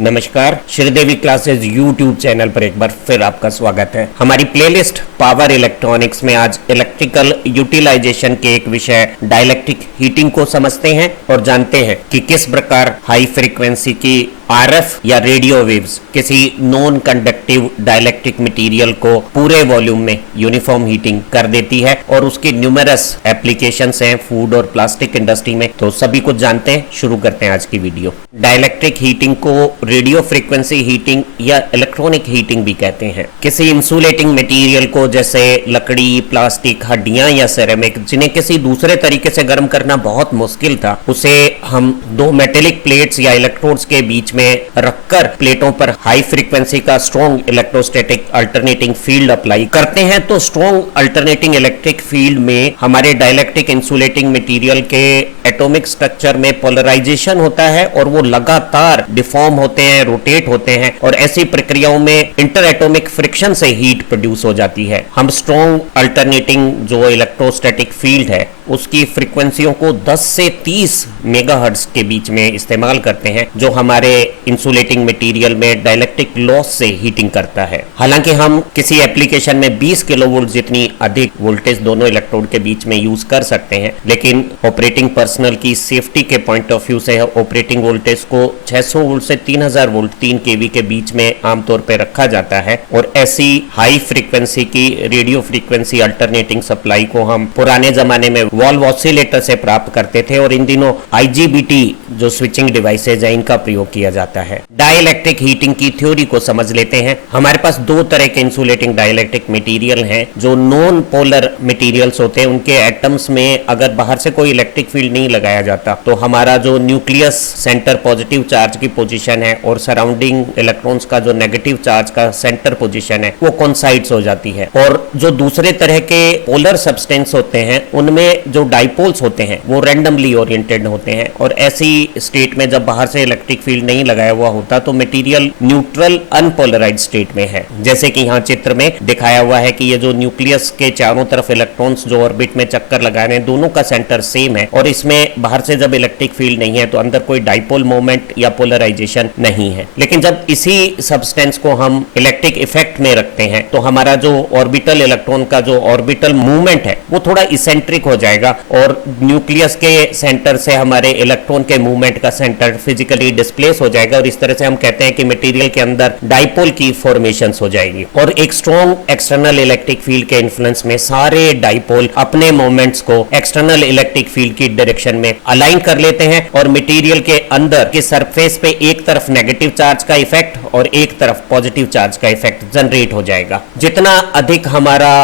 नमस्कार, Sridevi classes YouTube channel पर एक बार फिर आपका स्वागत है। हमारी प्लेलिस्ट पावर इलेक्ट्रॉनिक्स में आज इलेक्ट्रिकल यूटिलाइजेशन के एक विषय डाइलेक्ट्रिक हीटिंग को समझते हैं और जानते हैं कि किस प्रकार हाई फ्रीक्वेंसी की आरएफ या रेडियो वेव्स किसी नॉन कंडक्टिव डाइलेक्ट्रिक मटेरियल को पूरे वॉल्यूम में यूनिफॉर्म हीटिंग कर देती है और उसकी न्यूमरस एप्लीकेशंस हैं फूड और प्लास्टिक इंडस्ट्री में। तो सभी कुछ जानते हैं, शुरू करते हैं आज की वीडियो। डाइलेक्ट्रिक हीटिंग को रेडियो फ्रीक्वेंसी हीटिंग या इलेक्ट्रॉनिक हीटिंग भी कहते हैं। किसी इंसुलेटिंग मटेरियल को, जैसे लकड़ी, प्लास्टिक, हड्डियां या सेरेमिक, जिन्हें किसी दूसरे तरीके से गर्म करना बहुत मुश्किल था, उसे हम दो मेटेलिक प्लेट्स या इलेक्ट्रोड्स के बीच में रखकर प्लेटों पर हाई फ्रीक्वेंसी का strong electrostatic alternating field apply करते हैं। तो स्ट्रॉन्ग अल्टरनेटिंग इलेक्ट्रिक फील्ड में हमारे डाइलेक्ट्रिक इंसुलेटिंग मटेरियल के एटॉमिक स्ट्रक्चर में पोलराइजेशन होता है और वो लगातार डिफॉर्म होते हैं, रोटेट होते हैं, और ऐसी प्रक्रियाओं में इंटर एटॉमिक फ्रिक्शन से हीट प्रोड्यूस हो जाती है। हम स्ट्रॉन्ग अल्टरनेटिंग जो इलेक्ट्रोस्टैटिक फील्ड है उसकी फ्रीक्वेंसियों को 10 से 30 मेगाहर्ट्ज के बीच में इस्तेमाल करते हैं, जो हमारे इंसुलेटिंग मटेरियल में डाइलेक्ट्रिक लॉस से हीटिंग करता है। हालांकि हम किसी एप्लीकेशन में 20 किलोवोल्ट जितनी अधिक वोल्टेज दोनों इलेक्ट्रोड के बीच में यूज कर सकते हैं, लेकिन ऑपरेटिंग पर्सनल की सेफ्टी के पॉइंट ऑफ व्यू से ऑपरेटिंग वोल्टेज को 600 वोल्ट से 3000 वोल्ट 3 केवी के बीच में आमतौर पर रखा जाता है। और ऐसी हाई फ्रीक्वेंसी की रेडियो फ्रीक्वेंसी अल्टरनेटिंग सप्लाई को हम पुराने जमाने में वॉल्व ऑसिलेटर से प्राप्त करते थे और इन दिनों IGBT जो स्विचिंग डिवाइसेज है इनका प्रयोग किया जाता है। डाइलेक्ट्रिक हीटिंग की थ्योरी को समझ लेते हैं। हमारे पास दो तरह के इंसुलेटिंग डाइलेक्ट्रिक मटेरियल हैं। जो नॉन पोलर मटेरियल्स होते हैं उनके एटम्स में अगर बाहर से कोई इलेक्ट्रिक फील्ड नहीं लगाया जाता तो हमारा जो न्यूक्लियस सेंटर पॉजिटिव चार्ज की पोजीशन है और सराउंडिंग इलेक्ट्रॉन्स का जो नेगेटिव चार्ज का सेंटर पोजीशन है वो कोइंसाइड्स हो जाती है। और जो दूसरे तरह के पोलर सब्सटेंस होते हैं उनमें जो डाइपोल्स होते हैं वो रैंडमली ओरिएंटेड होते हैं, और ऐसी स्टेट में जब बाहर से इलेक्ट्रिक फील्ड नहीं लगाया हुआ होता तो मटेरियल न्यूट्रल अनपोलराइज्ड स्टेट में है। जैसे कि यहाँ चित्र में दिखाया हुआ है कि ये जो न्यूक्लियस के चारों तरफ इलेक्ट्रॉन्स जो ऑर्बिट में चक्कर लगा रहे हैं दोनों का सेंटर सेम है, और इसमें बाहर से जब इलेक्ट्रिक फील्ड नहीं है तो अंदर कोई डाइपोल मोमेंट या पोलराइजेशन नहीं है। लेकिन जब इसी सब्सटेंस को हम इलेक्ट्रिक इफेक्ट में रखते हैं तो हमारा जो ऑर्बिटल इलेक्ट्रॉन का जो ऑर्बिटल मूवमेंट है वो थोड़ा इसेंट्रिक हो जाएगा और न्यूक्लियस के सेंटर से हमारे इलेक्ट्रॉन के मूवमेंट का सेंटर फिजिकली डिस्प्लेस हो जाएगा, और इस तरह से हम कहते हैं कि मटेरियल के अंदर डाइपोल की फॉर्मेशंस हो जाएगी। और एक स्ट्रॉन्ग एक्सटर्नल इलेक्ट्रिक फील्ड के इन्फ्लुएंस में सारे डाइपोल अपने मोमेंट्स को एक्सटर्नल इलेक्ट्रिक फील्ड की डायरेक्शन में अलाइन कर लेते हैं और मटेरियल के अंदर के सरफेस पे एक तरफ नेगेटिव चार्ज का इफेक्ट और एक तरफ पॉजिटिव चार्ज का इफेक्ट जनरेट हो जाएगा। जितना अधिक हमारा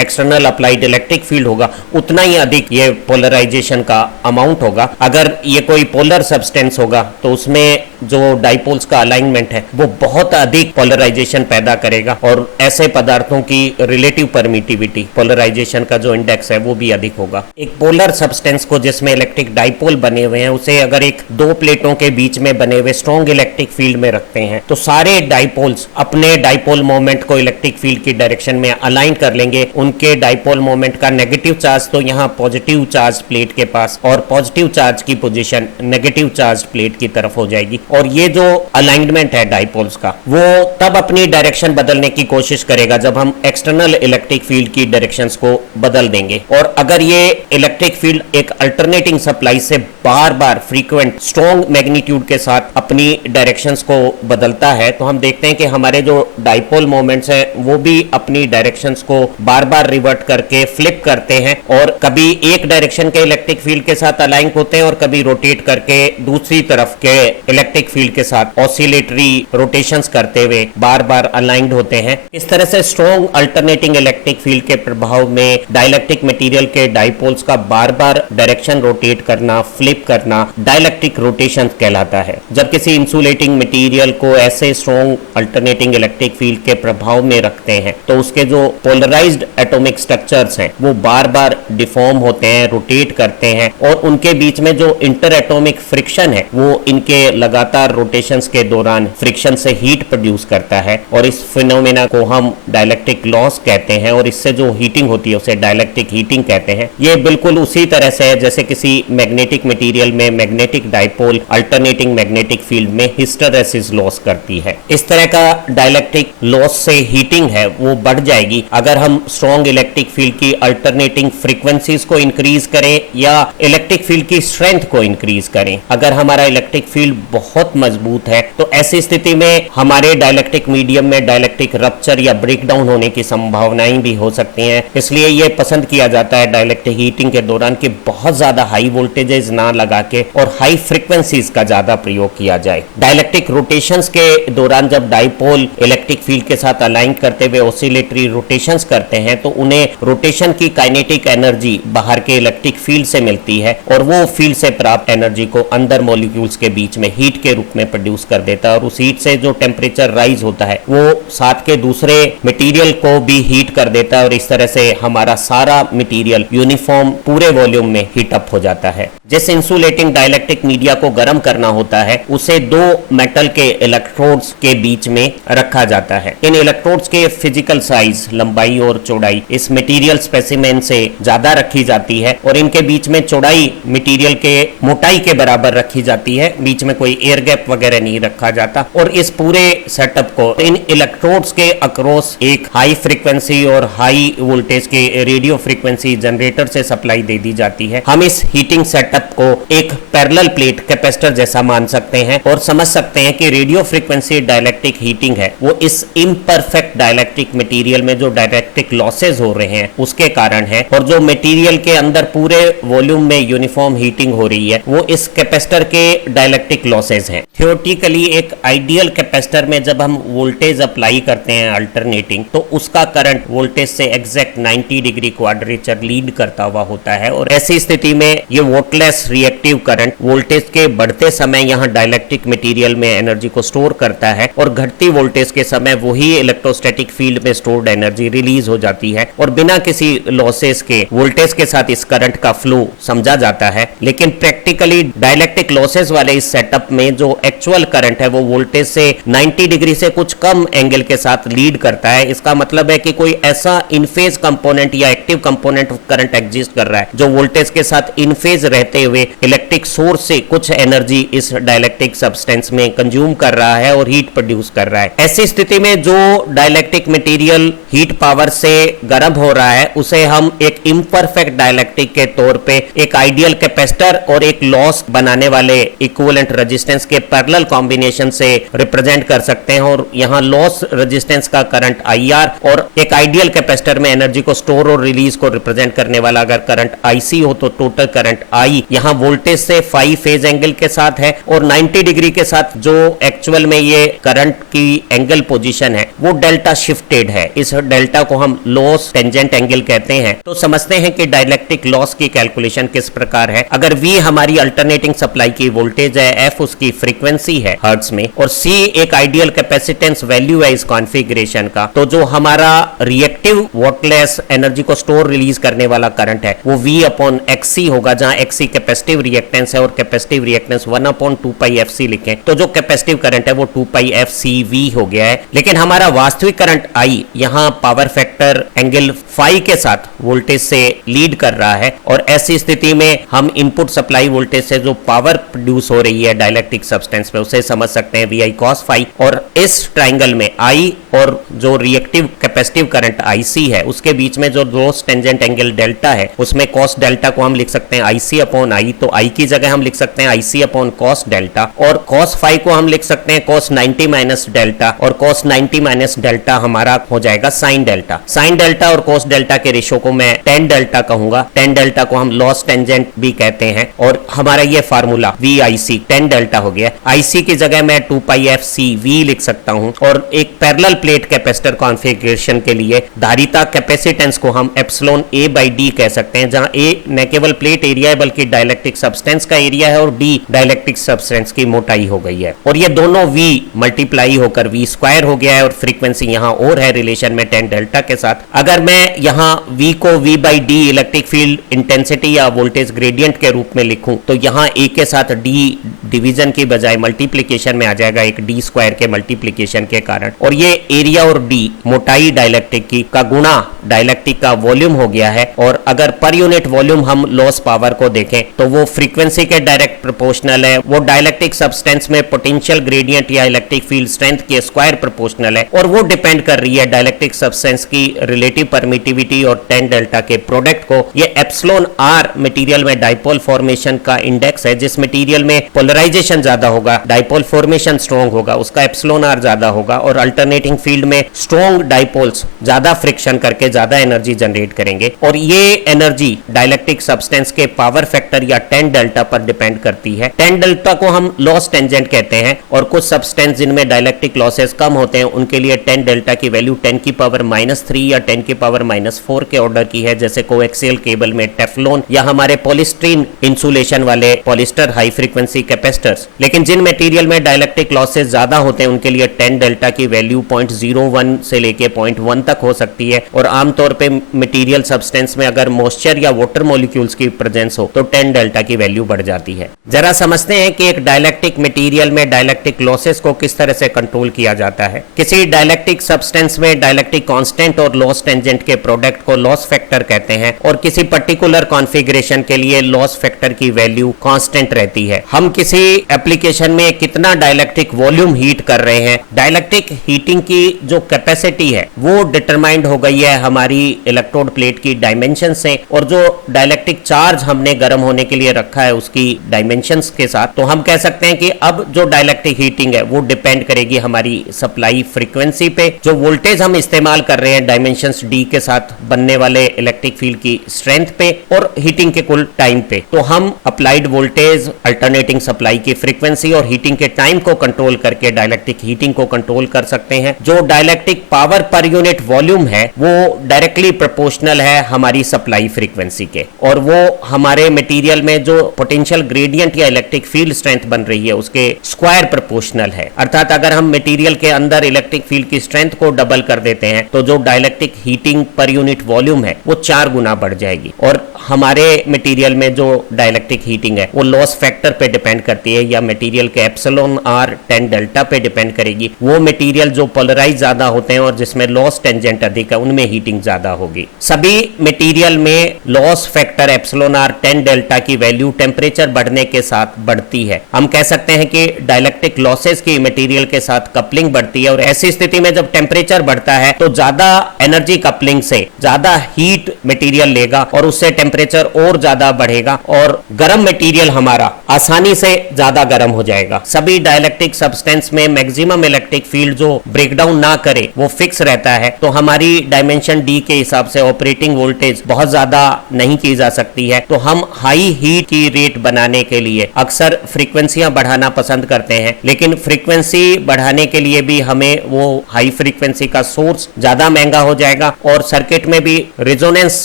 एक्सटर्नल अप्लाइड इलेक्ट्रिक फील्ड होगा उतना ही अधिक ये पोलराइजेशन का अमाउंट होगा। अगर ये कोई पोलर सब्सटेंस होगा तो उसमें जो डाइपोल्स का अलाइनमेंट है वो बहुत अधिक पोलराइजेशन पैदा करेगा, और ऐसे पदार्थों की रिलेटिव परमिटिविटी पोलराइजेशन का जो इंडेक्स है वो भी अधिक होगा। एक पोलर सब्सटेंस को जिसमें इलेक्ट्रिक डाइपोल बने हुए हैं उसे अगर एक दो प्लेटों के बीच में बने हुए स्ट्रॉन्ग इलेक्ट्रिक फील्ड में रखते हैं तो सारे डाइपोल्स अपने डाइपोल मोमेंट को इलेक्ट्रिक फील्ड की डायरेक्शन में अलाइन कर लेंगे। उनके डाइपोल मोमेंट का नेगेटिव चार्ज तो यहाँ पॉजिटिव चार्ज प्लेट के पास और पॉजिटिव चार्ज की पोजीशन नेगेटिव चार्ज प्लेट की तरफ हो जाएगी, और ये जो अलाइनमेंट है डाइपोल्स का वो तब अपनी डायरेक्शन बदलने की कोशिश करेगा जब हम एक्सटर्नल इलेक्ट्रिक फील्ड की डायरेक्शंस को बदल देंगे। और अगर ये इलेक्ट्रिक फील्ड एक अल्टरनेटिंग सप्लाई से बार बार फ्रीक्वेंट स्ट्रॉन्ग मैग्नीट्यूड के साथ अपनी डायरेक्शंस को बदलता है तो हम देखते हैं कि हमारे जो डाइपोल मोमेंट्स हैं वो भी अपनी डायरेक्शंस को बार बार रिवर्ट करके फ्लिप करते हैं, और कभी एक डायरेक्शन के इलेक्ट्रिक फील्ड के साथ अलाइन होते हैं और कभी रोटेट करके दूसरी तरफ के इलेक्ट्रिक फील्ड के साथ ऑसिलेटरी रोटेशंस करते हुए बार बार अलाइंड होते हैं। इस तरह से स्ट्रॉन्ग अल्टरनेटिंग इलेक्ट्रिक फील्ड के प्रभाव में डाइलेक्ट्रिक मटेरियल के डाइपोल्स का बार बार डायरेक्शन रोटेट करना, फ्लिप करना डाइलेक्ट्रिक रोटेशन कहलाता है। जब किसी इंसुलेटिंग मटेरियल को ऐसे स्ट्रॉन्ग अल्टरनेटिंग इलेक्ट्रिक फील्ड के प्रभाव में रखते हैं तो उसके जो पोलराइज्ड एटॉमिक स्ट्रक्चर्स हैं वो बार बार डिफॉर्म होते हैं, रोटेट करते हैं, और उनके बीच में जो इंटर एटॉमिक फ्रिक्शन है वो इनके लगातार लगातार रोटेशंस के दौरान फ्रिक्शन से हीट प्रोड्यूस करता है और इस फिनोमेना को हम डाइलेक्ट्रिक लॉस कहते हैं और इससे जो हीटिंग होती है उसे डाइलेक्ट्रिक हीटिंग कहते हैं। ये बिल्कुल उसी तरह से है जैसे किसी मैग्नेटिक मटेरियल में magnetic dipole alternating magnetic field में हिस्टैरिसीस लॉस करती है। इस तरह का डाइलेक्ट्रिक लॉस से हीटिंग है वो बढ़ जाएगी अगर हम स्ट्रॉन्ग इलेक्ट्रिक फील्ड की अल्टरनेटिंग फ्रीक्वेंसीज को इंक्रीज करें या इलेक्ट्रिक फील्ड की स्ट्रेंथ को इंक्रीज करें। अगर हमारा इलेक्ट्रिक फील्ड बहुत मजबूत है तो ऐसी स्थिति में हमारे डाइलेक्ट्रिक मीडियम में डाइलेक्ट्रिक रप्चर या ब्रेकडाउन होने की संभावनाएं भी हो सकती हैं। इसलिए यह पसंद किया जाता है डाइलेक्ट्रिक हीटिंग के दौरान कि बहुत ज्यादा हाई वोल्टेजेस ना लगा के और हाई फ्रीक्वेंसीज का ज्यादा प्रयोग किया जाए। डाइलेक्ट्रिक रोटेशंस के दौरान जब डाइपोल इलेक्ट्रिक फील्ड के साथ अलाइन करते हुए ऑसिलेटरी रोटेशंस करते हैं तो उन्हें रोटेशन की काइनेटिक एनर्जी बाहर के इलेक्ट्रिक फील्ड से मिलती है और वो फील्ड से प्राप्त एनर्जी को अंदर मॉलिक्यूल्स के बीच में हीट के रूप में प्रोड्यूस कर देता है और उस हीट से जो टेम्परेचर राइज होता है वो साथ के दूसरे मटेरियल को भी हीट कर देता है और इस तरह से हमारा सारा मटेरियल यूनिफॉर्म पूरे वॉल्यूम में हीट अप हो जाता है। जिस इंसुलेटिंग डाइलेक्ट्रिक मीडिया को गर्म करना होता है उसे दो मेटल के इलेक्ट्रोड्स के बीच में रखा जाता है। इन इलेक्ट्रोड्स के फिजिकल साइज लंबाई और चौड़ाई इस मटेरियल स्पेसिमेन से ज्यादा रखी जाती है और इनके बीच में चौड़ाई मटेरियल के मोटाई के बराबर रखी जाती है। बीच में कोई एयर गैप वगैरह नहीं रखा जाता और इस पूरे सेटअप को इन इलेक्ट्रोड्स के अक्रॉस एक हाई फ्रीक्वेंसी और हाई वोल्टेज के रेडियो फ्रीक्वेंसी जनरेटर से सप्लाई दे दी जाती है। हम इस हीटिंग सेटअप को एक पैरेलल प्लेट कैपेसिटर जैसा मान सकते हैं और समझ सकते हैं कि रेडियो फ्रीक्वेंसी डाइलेक्ट्रिक हीटिंग है वो इस इम्परफेक्ट डाइलेक्ट्रिक मटेरियल में जो डाइलेक्ट्रिक लॉसेज हो रहे हैं उसके कारण है और जो मटेरियल के अंदर पूरे वॉल्यूम में यूनिफॉर्म हीटिंग हो रही है वो इस कैपेसिटर के डाइलेक्ट्रिक लॉसेज हैं। थियोरेटिकली एक आइडियल कैपेसिटर में जब हम वोल्टेज अप्लाई करते हैं अल्टरनेटिंग तो उसका करंट वोल्टेज से एग्जैक्ट 90 डिग्री क्वाड्रेचर लीड करता हुआ होता है और ऐसी स्थिति में ये वोल्टलेस रिएक्टिव करंट वोल्टेज के बढ़ते समय यहाँ डाइलेक्ट्रिक मटेरियल में एनर्जी को स्टोर करता है और घटती वोल्टेज के समय वही इलेक्ट्रोस्टैटिक फील्ड में स्टोर्ड एनर्जी रिलीज हो जाती है और बिना किसी लॉसेस के वोल्टेज के साथ इस करंट का फ्लो समझा जाता है। लेकिन प्रैक्टिकली डाइलेक्ट्रिक लॉसेस वाले इस सेटअप में जो एक्चुअल करंट है वो वोल्टेज से 90 डिग्री से कुछ कम एंगल के साथ लीड करता है। इसका मतलब है कि कोई ऐसा इनफेज कंपोनेंट या एक्टिव कंपोनेंट करंट एग्जिस्ट कर रहा है जो वोल्टेज के साथ इनफेज रहते हुए इलेक्ट्रिक सोर्स से कुछ एनर्जी इस डाइलेक्ट्रिक सब्सटेंस में कंज्यूम कर रहा है और हीट प्रोड्यूस कर रहा है। ऐसी स्थिति में जो डाइलेक्ट्रिक मटेरियल हीट पावर से गर्म हो रहा है उसे हम एक इम्परफेक्ट डाइलेक्ट्रिक के तौर पे एक आइडियल कैपेसिटर और एक लॉस बनाने वाले इक्विवेलेंट रेजिस्टेंस के पैरेलल कॉम्बिनेशन से रिप्रेजेंट कर सकते हैं और यहाँ लॉस रेजिस्टेंस का करंट IR और एक आइडियल कैपेसिटर में एनर्जी को स्टोर और रिलीज को रिप्रेजेंट करने वाला अगर करंट IC हो तो टोटल करंट I यहाँ वोल्टेज से फाई फेज एंगल के साथ है और 90 डिग्री के साथ जो एक्चुअल में ये करंट की एंगल पोजीशन है वो डेल्टा शिफ्टेड है। इस डेल्टा को हम लॉस टेंजेंट एंगल कहते हैं। तो समझते हैं कि डाइलेक्ट्रिक लॉस की कैलकुलेशन किस प्रकार है। अगर V हमारी अल्टरनेटिंग सप्लाई की वोल्टेज है, F उसकी फ्रीक्वेंसी है हर्ट्ज में और C एक आइडियल कैपेसिटेंस वैल्यू है इस कॉन्फ़िगरेशन का, तो जो हमारा रिएक्टिव वॉटलेस एनर्जी को स्टोर रिलीज करने वाला करंट है वो V अपॉन XC होगा, जहां XC कैपेसिटिव रिएक्टेंस है और कैपेसिटिव रिएक्टेंस 1 अपॉन 2 पाई FC लिखें तो जो कैपेसिटिव करंट है वो 2 पाई FCV हो गया है। लेकिन हमारा वास्तविक करंट I यहाँ पावर फैक्टर एंगल फाई के साथ वोल्टेज से लीड कर रहा है और ऐसी स्थिति में हम इनपुट सप्लाई वोल्टेज से जो पावर प्रोड्यूस हो रही है डाइलेक्ट्रिक सब्सटेंस में उसे समझ सकते हैं VI cos फाई और इस ट्राइंगल में I और जो रिएक्टिव कैपेसिटिव करंट IC है उसके बीच में जो लॉस टेंजेंट एंगल डेल्टा है उसमें cos डेल्टा को हम लिख सकते हैं IC अपॉन I, तो I की जगह हम लिख सकते हैं IC अपॉन cos डेल्टा और cos फाई को हम लिख सकते हैं cos 90 माइनस डेल्टा और cos 90 माइनस डेल्टा हमारा हो जाएगा sin डेल्टा। sin डेल्टा और cos डेल्टा के रेशो को मैं tan डेल्टा कहूंगा। tan डेल्टा को हम लॉस टेंजेंट भी कहते हैं और हमारा ये फार्मूला VIC tan डेल्टा हो गया। IC की जगह मैं 2 पाई FCV लिख सकता हूं और एक पैरेलल प्लेट कैपेसिटर कॉन्फ़िगरेशन के लिए धारिता कैपेसिटेंस को हम एप्सिलॉन A by D कह सकते हैं, जहां A न केवल प्लेट एरिया है बल्कि डाइलेक्ट्रिक सब्सटेंस का एरिया है और D डाइलेक्ट्रिक सब्सटेंस की मोटाई हो गई है और ये दोनों V मल्टीप्लाई होकर V स्क्वायर हो गया है और फ्रीक्वेंसी यहाँ और है रिलेशन में tan डेल्टा के साथ। अगर मैं यहाँ V को V by D electric field intensity या वोल्टेज ग्रेडियंट के रूप में लिखूं तो यहाँ ए के साथ डी डिवीजन की बजाय मल्टीप्लीकेशन में आ जाएगा, एक डी स्क्वायर के मल्टीप्लीकेशन के कारण। और ये एरिया और डी मोटाई डाइलेक्ट्रिक की का गुणा डाइलेक्ट्रिक का वॉल्यूम हो गया है। और अगर पर यूनिट वॉल्यूम हम लॉस पावर को देखें तो वो फ्रीक्वेंसी के डायरेक्ट प्रोपोर्शनल है, वो डाइलेक्ट्रिक सब्सटेंस में पोटेंशियल ग्रेडियंट या इलेक्ट्रिक फील्ड स्ट्रेंथ के स्क्वायर प्रोपोर्शनल है। और वो डिपेंड कर रही है डाइलेक्ट्रिक सब्सटेंस की रिलेटिव परमिटिविटी और टेन डेल्टा के प्रोडक्ट को। ये एप्सिलॉन आर मटेरियल में डाइपोल फॉर्मेशन का इंडेक्स है। जिस मटेरियल में पोलराइजेशन ज्यादा होगा, डाइपोल फॉर्मेशन स्ट्रॉन्ग होगा, उसका एप्सिलॉन आर ज्यादा होगा। और अल्टरनेटिंग फील्ड में स्ट्रॉन्ग डाइपोल्स ज्यादा फ्रिक्शन करके ज्यादा एनर्जी जनरेट करेंगे। और ये एनर्जी डाइलेक्ट्रिक सब्सटेंस के पावर फैक्टर या टेन डेल्टा पर डिपेंड करती है। टेन डेल्टा को हम लॉस टेंजेंट कहते हैं। और कुछ सब्सटेंस जिनमें डाइलेक्ट्रिक लॉसेस कम होते हैं उनके लिए टेन डेल्टा की वैल्यू 10 की पावर -3 या 10 की पावर -4 के ऑर्डर की है, जैसे कोएक्सियल केबल में टेफ्लॉन या हमारे पॉलीस्टीरीन इंसुलेशन वाले पॉलिस्टर हाई फ्रीक्वेंसी कैपेसिटर्स। लेकिन जिन मटेरियल में डाइलेक्ट्रिक लॉसेस ज्यादा होते हैं उनके लिए 10 डेल्टा की वैल्यू 0.01 से लेके 0.1 तक हो सकती है। और आमतौर पे मटेरियल सब्सटेंस में अगर मॉइस्चर या वाटर मॉलिक्यूल्स की प्रेजेंस हो तो 10 डेल्टा की वैल्यू बढ़ जाती है। जरा समझते हैं कि एक डाइलेक्ट्रिक मटेरियल में डाइलेक्ट्रिक लॉसेस को किस तरह से कंट्रोल किया जाता है। किसी डाइलेक्ट्रिक सब्सटेंस में डाइलेक्ट्रिक कांस्टेंट और लॉस टेंजेंट के प्रोडक्ट को लॉस फैक्टर कहते हैं। और किसी पर्टिकुलर कॉन्फ़िगरेशन के लिए लॉस फैक्टर की वैल्यू कांस्टेंट रहती है। हम किसी एप्लीकेशन में कितना डाइलेक्ट्रिक वॉल्यूम हीट कर रहे हैं, डाइलेक्ट्रिक हीटिंग की जो कैपेसिटी है वो डिटरमाइंड हो गई है हमारी इलेक्ट्रोड प्लेट की डायमेंशन से। और जो डाइलेक्ट्रिक चार्ज हमने गर्म होने के लिए रखा है उसकी डायमेंशंस के साथ। तो हम कह सकते हैं कि अब जो डाइलेक्ट्रिक हीटिंग है वो डिपेंड करेगी हमारी सप्लाई फ्रीक्वेंसी पे। जो वोल्टेज हम इस्तेमाल कर रहे हैं डायमेंशंस डी के साथ बनने वाले इलेक्ट्रिक फील्ड की स्ट्रेंथ पे और हीटिंग के कुल टाइम पे। तो हम अप्लाइड वोल्टेज, अल्टरनेटिंग सप्लाई की फ्रीक्वेंसी और हीटिंग के टाइम को कंट्रोल करके डाइलेक्ट्रिक हीटिंग को कंट्रोल कर सकते हैं। जो dielectric power per unit volume है वो डायरेक्टली प्रोपोर्शनल है हमारी सप्लाई फ्रीक्वेंसी के। और वो हमारे मटेरियल में जो पोटेंशियल ग्रेडियंट या इलेक्ट्रिक फील्ड स्ट्रेंथ बन रही है उसके स्क्वायर प्रोपोर्शनल है। अर्थात अगर हम मटेरियल के अंदर इलेक्ट्रिक फील्ड की स्ट्रेंथ को डबल कर देते हैं तो जो dielectric heating per unit volume है वो 4 गुना बढ़ जाएगी। और हमारे मटेरियल में जो डाइलेक्ट्रिक हीटिंग है वो लॉस फैक्टर पे डिपेंड करती है या मटेरियल के एप्सिलॉन आर 10 डेल्टा पे डिपेंड करेगी। वो मटेरियल जो पोलराइज ज्यादा होते हैं और जिसमें लॉस टेंजेंट अधिक है उनमें हीटिंग ज्यादा होगी। सभी मटेरियल में loss factor epsilon R 10 delta की वैल्यू टेम्परेचर बढ़ने के साथ बढ़ती है। हम कह सकते हैं कि डाइलेक्ट्रिक लॉसेस की मटेरियल के साथ कपलिंग बढ़ती है। और ऐसी स्थिति में जब टेम्परेचर बढ़ता है तो ज्यादा एनर्जी कपलिंग से ज्यादा हीट मटेरियल लेगा और उससे टेम्परेचर और ज्यादा बढ़ेगा और गर्म मटेरियल हमारा आसानी से ज्यादा गर्म हो जाएगा। सभी डाइलेक्ट्रिक सब्सटेंस में मैक्सिमम इलेक्ट्रिक फील्ड जो ब्रेकडाउन ना करे वो फिक्स रहता है। तो हमारी डायमेंशन डी के हिसाब से ऑपरेटिंग वोल्टेज बहुत ज्यादा नहीं की जा सकती है। तो हम हाई हीट की रेट बनाने के लिए अक्सर फ्रीक्वेंसियां बढ़ाना पसंद करते हैं। लेकिन फ्रीक्वेंसी बढ़ाने के लिए भी हमें वो हाई फ्रीक्वेंसी का सोर्स ज्यादा महंगा हो जाएगा और सर्किट में भी रेजोनेंस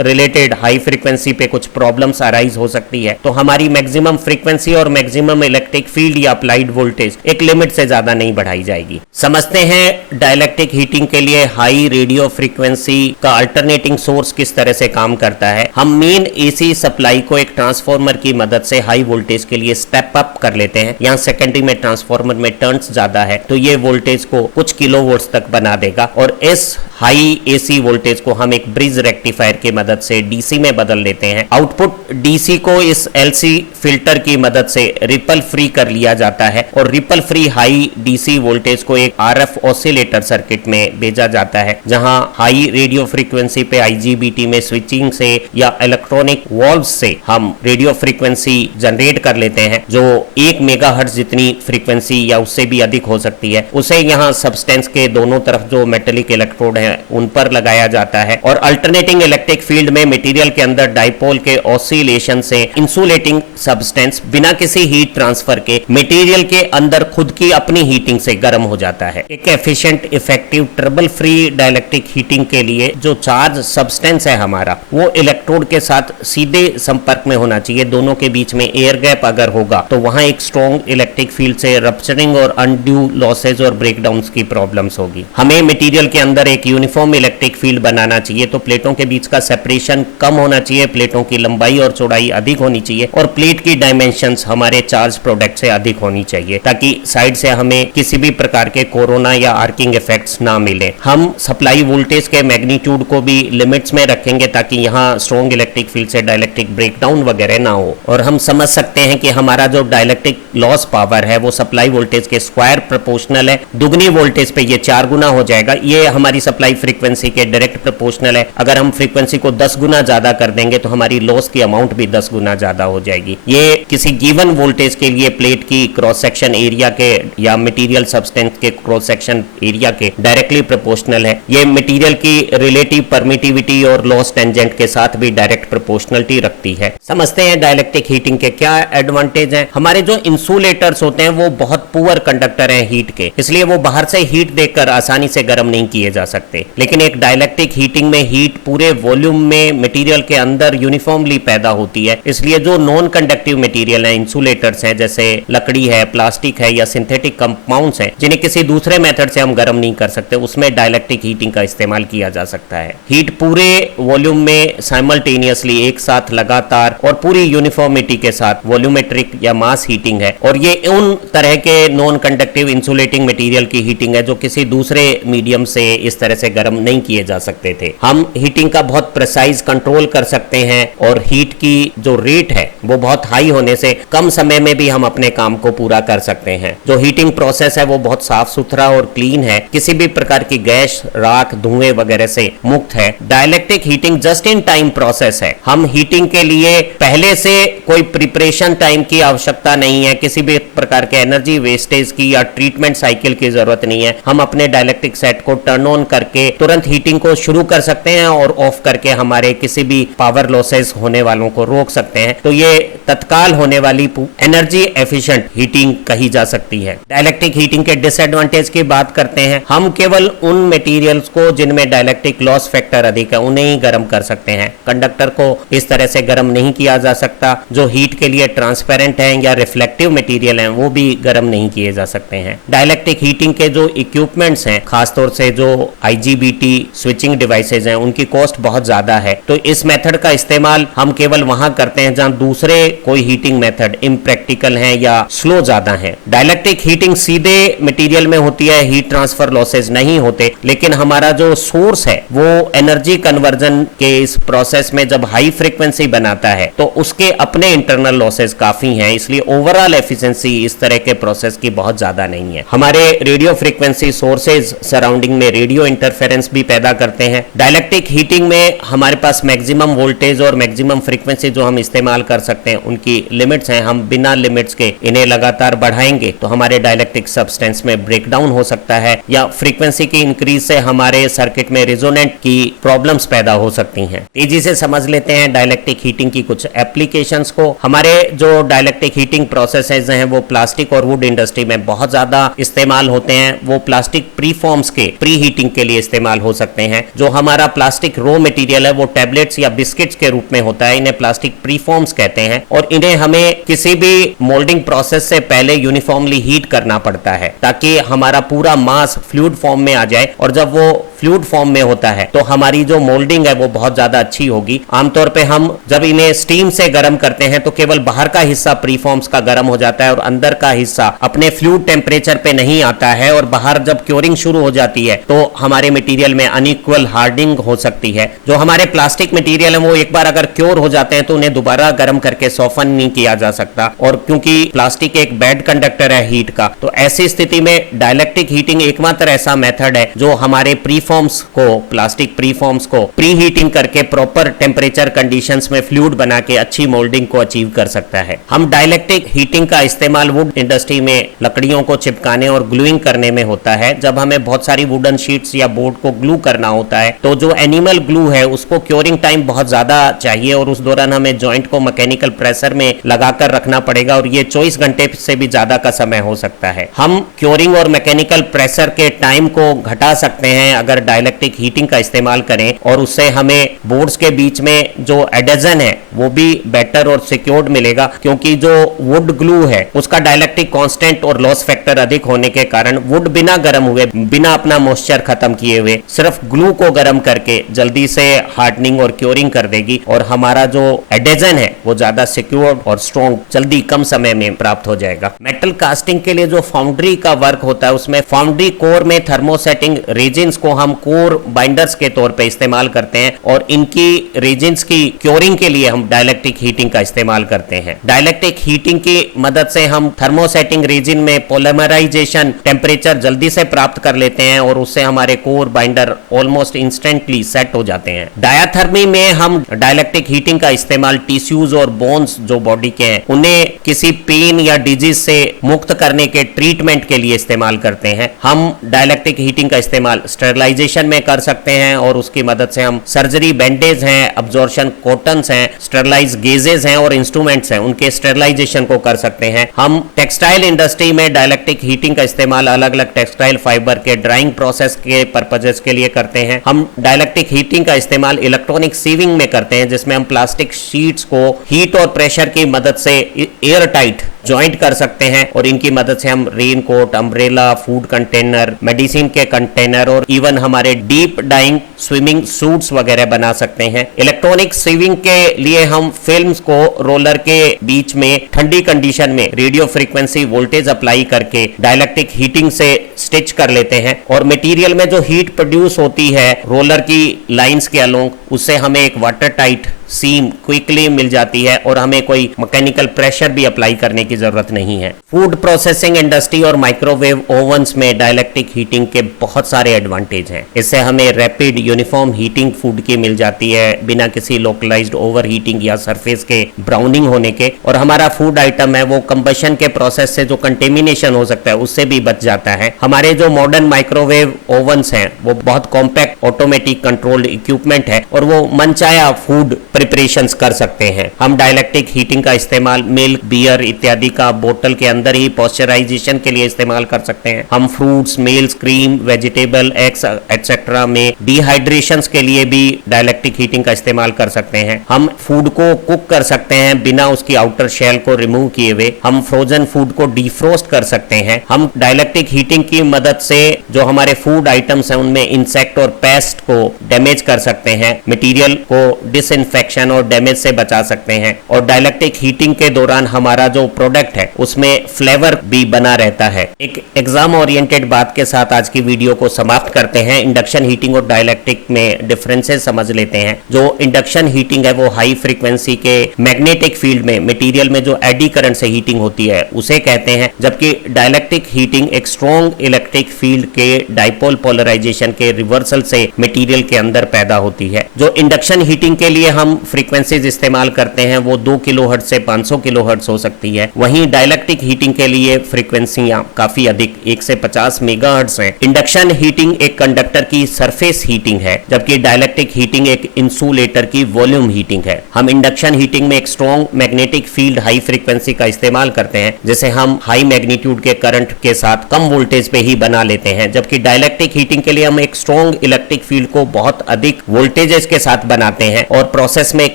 रिलेटेड हाई फ्रीक्वेंसी पे कुछ प्रॉब्लम्स अराइज हो सकती है। तो हमारी मैक्सिमम फ्रीक्वेंसी और मैक्सिमम इलेक्ट्रिक फील्ड या अप्लाइड वोल्टेज एक लिमिट से ज्यादा नहीं बढ़ाई जाएगी। समझते हैं डाइलेक्ट्रिक हीटिंग के लिए हाई रेडियो फ्रीक्वेंसी का अल्टरनेटिंग सोर्स किस तरह से काम करता है। हम मेन एसी सप्लाई को एक ट्रांसफार्मर की मदद से हाई वोल्टेज के लिए स्टेप अप कर लेते हैं। यहाँ सेकेंडरी में ट्रांसफार्मर में टर्न्स ज्यादा है तो ये वोल्टेज को कुछ किलोवोल्ट्स तक बना देगा। और इस हाई एसी वोल्टेज को हम एक ब्रिज रेक्टिफायर की मदद से डीसी में बदल लेते हैं। आउटपुट डीसी को इस एलसी फिल्टर की मदद से रिपल फ्री कर लिया जाता है और ripple free high DC voltage को एक आरएफ ऑसिलेटर सर्किट में भेजा जाता है, जहां हाई रेडियो फ्रीक्वेंसी पे आईजीबीटी में स्विचिंग से या इलेक्ट्रॉनिक वॉल्व्स से हम रेडियो फ्रीक्वेंसी जनरेट कर लेते हैं जो 1 मेगाहर्ट्ज जितनी फ्रीक्वेंसी या उससे भी अधिक हो सकती है। उसे यहाँ सब्सटेंस के दोनों तरफ जो मेटेलिक इलेक्ट्रोड है उन पर लगाया जाता है। और अल्टरनेटिंग इलेक्ट्रिक फील्ड में मटेरियल के अंदर डाइपोल के ऑसिलेशन से इंसुलेटिंग सब्सटेंस बिना किसी हीट ट्रांसफर के मटेरियल के अंदर खुद की अपनी हीटिंग से गर्म हो जाता है। एक efficient effective trouble free dielectric heating के लिए जो चार्ज सब्सटेंस है हमारा वो इलेक्ट्रोड के साथ सीधे संपर्क में होना चाहिए। दोनों के बीच में एयर गैप अगर होगा तो वहां एक स्ट्रॉन्ग इलेक्ट्रिक फील्ड से रप्चरिंग और अनड्यू लॉसेज और ब्रेकडाउन्स की प्रॉब्लम्स होगी। हमें मटेरियल के अंदर एक यूनिफॉर्म इलेक्ट्रिक फील्ड बनाना चाहिए तो प्लेटों के बीच का सेपरेशन कम होना चाहिए, प्लेटों की लंबाई और चौड़ाई अधिक होनी चाहिए और प्लेट की डायमेंशंस हमारे चार्ज प्रोडक्ट से अधिक होनी चाहिए ताकि साइड से हमें किसी भी प्रकार के कोरोना या आर्किंग इफेक्ट्स ना मिले। हम सप्लाई वोल्टेज के मैग्नीट्यूड को भी लिमिट्स में रखेंगे ताकि यहाँ स्ट्रॉन्ग इलेक्ट्रिक फील्ड से डाइलेक्ट्रिक ब्रेकडाउन वगैरह ना हो। और हम समझ सकते हैं कि हमारा जो डाइलेक्ट्रिक लॉस पावर है वो सप्लाई वोल्टेज के स्क्वायर प्रोपोर्शनल है। दुगनी वोल्टेज पे ये 4 गुना हो जाएगा। ये हमारी सप्लाई फ्रीक्वेंसी के डायरेक्ट प्रोपोर्शनल है। अगर हम फ्रीक्वेंसी को 10 गुना ज्यादा कर देंगे तो हमारी लॉस की अमाउंट भी 10 गुना ज्यादा हो जाएगी। ये किसी गिवन वोल्टेज के लिए प्लेट की क्रॉस सेक्शन एरिया के या मटेरियल सब्सटेंस के क्रॉस सेक्शन एरिया के डायरेक्टली प्रोपोर्शनल है। ये मटेरियल की रिलेटिव परमिटिविटी और लॉस टेंजेंट के साथ भी डायरेक्ट प्रोपोर्शनलिटी रखती है। समझते हैं डाइलेक्ट्रिक हीटिंग के क्या एडवांटेज हैं। हमारे जो इंसुलेटर्स होते हैं वो बहुत पुअर कंडक्टर हैं हीट के, इसलिए वो बाहर से हीट देकर आसानी से गर्म नहीं किए जा सकते। लेकिन एक डाइलेक्ट्रिक हीटिंग में हीट पूरे वॉल्यूम में मटेरियल के अंदर यूनिफॉर्मली पैदा होती है, इसलिए जो नॉन कंडक्टिव मटेरियल है, इंसुलेटर्स हैं जैसे लकड़ी है, प्लास्टिक है या सिंथेटिक कंपाउंड्स हैं जिन्हें किसी दूसरे मेथड से हम गर्म नहीं कर सकते, उसमें डाइलेक्ट्रिक हीटिंग का इस्तेमाल किया जा सकता है। हीट पूरे वॉल्यूम में साइमल्टेनियसली एक साथ लगातार और पूरी यूनिफॉर्मिटी के साथ वॉल्यूमेट्रिक या मास हीटिंग है और ये उन तरह के नॉन कंडक्टिव इंसुलेटिंग मटेरियल की हीटिंग है जो किसी दूसरे मीडियम से इस तरह से गर्म नहीं किए जा सकते थे। हम हीटिंग का बहुत प्रिसाइज कंट्रोल कर सकते हैं और हीट की जो रेट है वो बहुत हाई होने से कम समय में भी हम अपने काम को पूरा कर सकते हैं। जो हीटिंग प्रोसेस है वो बहुत साफ सुथरा और क्लीन है, किसी भी प्रकार की गैस, राख, धुएं वगैरह से मुक्त है। Dielectric heating just in time process है। हम हीटिंग के लिए पहले से कोई प्रिपरेशन टाइम की आवश्यकता नहीं है, किसी भी प्रकार के एनर्जी वेस्टेज की या ट्रीटमेंट साइकिल की जरूरत नहीं है। हम अपने डाइलेक्ट्रिक सेट को टर्न ऑन करके तुरंत हीटिंग को शुरू कर सकते हैं और ऑफ करके हमारे किसी भी पावर लॉसेस होने वालों को रोक सकते हैं। तो ये तत्काल होने वाली एनर्जी एफिशिएंट हीटिंग कही जा सकती है। डाइलेक्ट्रिक हीटिंग के डिसएडवांटेज की बात करते हैं। हम केवल उन मटेरियल्स को जिनमें डाइलेक्ट्रिक लॉस फैक्टर अधिक है उन्हें ही गर्म कर सकते हैं। कंडक्टर को इस तरह से गर्म नहीं किया जा सकता। जो हीट के लिए ट्रांसपेरेंट है या रिफ्लेक्टिव मटेरियल है वो भी गर्म नहीं किए जा सकते हैं। डाइलेक्ट्रिक हीटिंग के जो इक्विपमेंट्स हैं, खासतौर से जो IGBT स्विचिंग डिवाइसेज हैं, उनकी कॉस्ट बहुत ज्यादा है। तो इस मेथड का इस्तेमाल हम केवल वहां करते हैं जहां दूसरे कोई हीटिंग मेथड इम्प्रैक्टिकल हैं या स्लो ज्यादा है। डाइलेक्ट्रिक हीटिंग सीधे मटेरियल में होती है, हीट ट्रांसफर लॉसेज नहीं होते, लेकिन हमारा जो सोर्स है वो एनर्जी कन्वर्जन के इस प्रोसेस में जब हाई फ्रीक्वेंसी बनाता है तो उसके अपने इंटरनल लॉसेज काफी हैं, इसलिए ओवरऑल एफिशिएंसी इस तरह के प्रोसेस की बहुत ज्यादा नहीं है। हमारे रेडियो फ्रीक्वेंसी सोर्सेज सराउंडिंग में रेडियो इंटरफेरेंस भी पैदा करते हैं। डाइलेक्ट्रिक हीटिंग में हमारे पास मैक्सिमम वोल्टेज और मैक्सिमम फ्रीक्वेंसी जो हम इस्तेमाल कर सकते हैं उनकी लिमिट्स हैं। हम बिना लिमिट्स के इन्हें लगातार बढ़ाएंगे तो हमारे डाइलेक्ट्रिक सब्सटेंस में ब्रेकडाउन हो सकता है या फ्रीक्वेंसी की इंक्रीज से हमारे सर्किट में रेजोनेंट की प्रॉब्लम्स पैदा हो सकती हैं। तेजी से समझ लेते हैं डाइलेक्ट्रिक हीटिंग की कुछ एप्लीकेशंस को। हमारे जो डाइलेक्ट्रिक हीटिंग प्रोसेसेस हैं वो प्लास्टिक और वुड इंडस्ट्री में बहुत ज्यादा इस्तेमाल होते हैं। वो प्लास्टिक प्रीफॉर्म्स के प्री हीटिंग के लिए इस्तेमाल हो सकते हैं। जो हमारा प्लास्टिक रॉ मटेरियल है वो टैबलेट्स या बिस्किट्स के रूप में होता है, इन्हें प्लास्टिक प्रीफॉर्म्स कहते हैं और इन्हें हमें किसी भी मोल्डिंग प्रोसेस से पहले यूनिफॉर्मली हीट करना पड़ता है ताकि हमारा पूरा मास फ्लूइड फॉर्म में आ जाए और जब वो फ्लूइड फॉर्म में होता है तो हमारी जो मोल्डिंग है वो बहुत ज्यादा अच्छी होगी। आमतौर पे हम जब इन्हें स्टीम से गर्म करते हैं तो केवल बाहर का हिस्सा प्रीफॉर्म्स का गर्म हो जाता है और अंदर का हिस्सा अपने फ्लूइड टेम्परेचर पे नहीं आता है और बाहर जब क्योरिंग शुरू हो जाती है तो हमारे मटेरियल में अनइक्वल हार्डनिंग हो सकती है। जो हमारे प्लास्टिक मटेरियल है वो एक बार अगर क्योर हो जाते हैं तो उन्हें दोबारा गर्म करके सॉफन नहीं किया जा सकता और क्योंकि प्लास्टिक एक बैड कंडक्टर है हीट का, तो ऐसी स्थिति में डाइलेक्ट्रिक हीटिंग एकमात्र ऐसा मेथड है जो हमारे प्रीफॉर्म्स को, प्लास्टिक प्रीफॉर्म्स को प्री हीटिंग करके प्रॉपर टेम्परेचर कंडीशंस में फ्लूइड बना के अच्छी मोल्डिंग को अचीव कर सकता है। हम डाइलेक्ट्रिक हीटिंग का इस्तेमाल वुड इंडस्ट्री में लकड़ियों को चिपकाने और ग्लूइंग करने में होता है। जब हमें बहुत सारी वुडन शीट्स या बोर्ड को ग्लू करना होता है तो जो एनिमल ग्लू है उसको क्योरिंग टाइम बहुत ज्यादा चाहिए और उस दौरान हमें जॉइंट को मैकेनिकल प्रेशर में लगाकर रखना पड़ेगा और ये 24 घंटे से भी ज्यादा का समय हो सकता है। हम क्योरिंग और मैकेनिकल प्रेशर के टाइम को घटा सकते हैं अगर अगर डाइलेक्ट्रिक हीटिंग का इस्तेमाल करें और उससे हमें बोर्ड्स के बीच में जो एडेजन है वो भी बेटर और सिक्योर्ड मिलेगा, क्योंकि जो वुड ग्लू है उसका डाइलेक्ट्रिक कांस्टेंट और लॉस फैक्टर अधिक होने के कारण वुड बिना गर्म हुए, बिना अपना मॉइस्चर खत्म किए हुए, सिर्फ ग्लू को गर्म करके जल्दी से हार्डनिंग और क्योरिंग कर देगी और हमारा जो एडेजन है वो ज्यादा सिक्योर और स्ट्रॉन्ग जल्दी कम समय में प्राप्त हो जाएगा। मेटल कास्टिंग के लिए जो फाउंड्री का वर्क होता है उसमें फाउंड्री कोर में थर्मोसेटिंग रेजिन्स को हम कोर बाइंडर्स के तौर पे इस्तेमाल करते हैं और इनकी रेजिन्स की क्योरिंग के लिए हम डाइलेक्ट्रिक हीटिंग का इस्तेमाल करते हैं। डाइलेक्ट्रिक हीटिंग की मदद से हम थर्मोसेटिंग रेजिन में पॉलीमराइजेशन टेम्परेचर जल्दी से प्राप्त कर लेते हैं और उससे हमारे core binder almost instantly set हो जाते हैं। डायाथर्मी में हम डाइलेक्ट्रिक हीटिंग का इस्तेमाल टिश्यूज और बोन्स जो बॉडी के हैं उन्हें किसी पेन या डिजीज से मुक्त करने के ट्रीटमेंट के लिए इस्तेमाल करते हैं। हम डाइलेक्ट्रिक हीटिंग का इस्तेमाल स्टरलाइजेशन में कर सकते हैं और उसकी मदद से हम सर्जरी बैंडेज हैं, अब्जॉर्प्शन कॉटन्स हैं, स्टरलाइज गेजेस हैं और इंस्ट्रूमेंट्स हैं उनके स्टरलाइजेशन को कर सकते हैं। हम टेक्सटाइल इंडस्ट्री में डाइलेक्ट्रिक हीटिंग का इस्तेमाल अलग अलग टेक्सटाइल फाइबर के ड्राइंग प्रोसेस के पर्पजेस के लिए करते हैं। हम डाइलेक्ट्रिक हीटिंग का इस्तेमाल इलेक्ट्रॉनिक सीविंग में करते हैं जिसमें हम प्लास्टिक शीट्स को हीट और प्रेशर की मदद से एयर टाइट ज्वाइंट कर सकते हैं और इनकी मदद से हम rain coat, umbrella, food container, medicine के कंटेनर और इवन हमारे डीप डाइंग स्विमिंग सूट्स वगैरह बना सकते हैं। इलेक्ट्रॉनिक सीविंग के लिए हम फिल्म्स को रोलर के बीच में ठंडी कंडीशन में रेडियो फ्रीक्वेंसी वोल्टेज अप्लाई करके डाइलेक्ट्रिक हीटिंग से स्टिच कर लेते हैं और मटेरियल में जो हीट प्रोड्यूस होती है रोलर की लाइंस के अलोंग उससे हमें एक वाटर टाइट सीम क्विकली मिल जाती है और हमें कोई मैकेनिकल प्रेशर भी अप्लाई करने की जरूरत नहीं है। फूड प्रोसेसिंग इंडस्ट्री और माइक्रोवेव ओवंस में डाइलेक्ट्रिक हीटिंग के बहुत सारे एडवांटेज हैं। इससे हमें रैपिड यूनिफॉर्म हीटिंग फूड की मिल जाती है बिना किसी लोकलाइज्ड ओवर हीटिंग या सरफेस के ब्राउनिंग होने के, और हमारा फूड आइटम है वो कंबशन के प्रोसेस से जो कंटेमिनेशन हो सकता है उससे भी बच जाता है। हमारे जो मॉडर्न माइक्रोवेव ओवंस हैं वो बहुत कॉम्पैक्ट ऑटोमेटिक कंट्रोल्ड इक्विपमेंट है और वो मनचाया फूड प्रिपरेशंस कर सकते हैं। हम डाइलेक्ट्रिक हीटिंग का इस्तेमाल मिल्क, बियर इत्यादि का बोतल के अंदर ही पॉस्चराइजेशन के लिए इस्तेमाल कर सकते हैं। हम fruits, milk, cream, vegetable, eggs etcetera में डिहाइड्रेशंस के लिए भी डाइलेक्ट्रिक हीटिंग का इस्तेमाल कर सकते हैं। हम फूड को कुक कर सकते हैं बिना उसकी आउटर शेल को रिमूव किए हुए। हम फ्रोजन फूड को डिफ्रोस्ट कर सकते हैं। हम डाइलेक्ट्रिक हीटिंग की मदद से जो हमारे फूड आइटम्स हैं उनमें इंसेक्ट और पेस्ट को डैमेज कर सकते हैं, मटेरियल को डिसइंफेक्शन और डैमेज से बचा सकते हैं और डाइलेक्ट्रिक हीटिंग के दौरान हमारा जो प्रोडक्ट है उसमें फ्लेवर भी बना रहता है। एक एग्जाम ओरिएंटेड बात के साथ आज की वीडियो को समाप्त करते हैं। इंडक्शन हीटिंग और डाइलेक्ट्रिक में डिफरेंसेस समझ लेते हैं। जो इंडक्शन हीटिंग है वो हाई फ्रीक्वेंसी के मैग्नेटिक फील्ड में मटेरियल में जो एडी करंट से हीटिंग होती है उसे कहते हैं, जबकि डाइलेक्ट्रिक हीटिंग एक स्ट्रॉन्ग इलेक्ट्रिक फील्ड के डाइपोल पोलराइजेशन के रिवर्सल से मटेरियल के अंदर पैदा होती है। जो इंडक्शन हीटिंग के लिए हम फ्रीक्वेंसीज इस्तेमाल करते हैं वो 2 किलोहर्ट्ज से 500 किलोहर्ट्ज हो सकती है। वहीं डाइलेक्ट्रिक हीटिंग के लिए फ्रीक्वेंसियां काफी अधिक 1 से 50 मेगाहर्ट्ज हैं। इंडक्शन हीटिंग एक कंडक्टर की सरफेस हीटिंग है, जबकि डाइलेक्ट्रिक हीटिंग एक इंसुलेटर की वॉल्यूम हीटिंग है। हम इंडक्शन हीटिंग में एक strong magnetic field high frequency का इस्तेमाल करते हैं जिसे हम हाई मैग्नीट्यूड के करंट के साथ कम वोल्टेज पे ही बना लेते हैं, जबकि डाइलेक्ट्रिक हीटिंग के लिए हम एक स्ट्रॉन्ग इलेक्ट्रिक फील्ड को बहुत अधिक वोल्टेजेस के साथ बनाते हैं और प्रोसेस में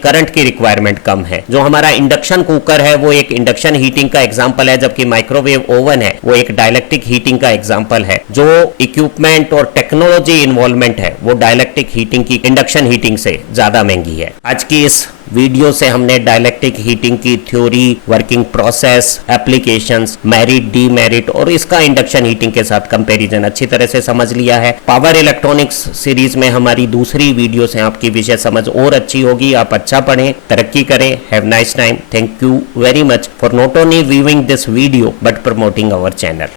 करंट की रिक्वायरमेंट कम है। जो हमारा इंडक्शन कुकर है वो एक इंडक्शन हीटिंग का एग्जांपल है, जबकि माइक्रोवेव ओवन है वो एक डाइलेक्ट्रिक हीटिंग का एग्जांपल है। जो इक्विपमेंट और टेक्नोलॉजी इन्वॉल्वमेंट है वो डाइलेक्ट्रिक हीटिंग की इंडक्शन हीटिंग से ज्यादा महंगी है। आज की इस वीडियो से हमने डाइलेक्ट्रिक हीटिंग की theory, working process, applications, merit, demerit और इसका इंडक्शन हीटिंग के साथ कंपैरिजन अच्छी तरह से समझ लिया है। पावर इलेक्ट्रॉनिक्स सीरीज में हमारी दूसरी वीडियो से आपकी विषय समझ और अच्छी होगी। आप अच्छा पढ़ें, तरक्की करें। Have nice time. Thank you very much for not only viewing this video but promoting our channel.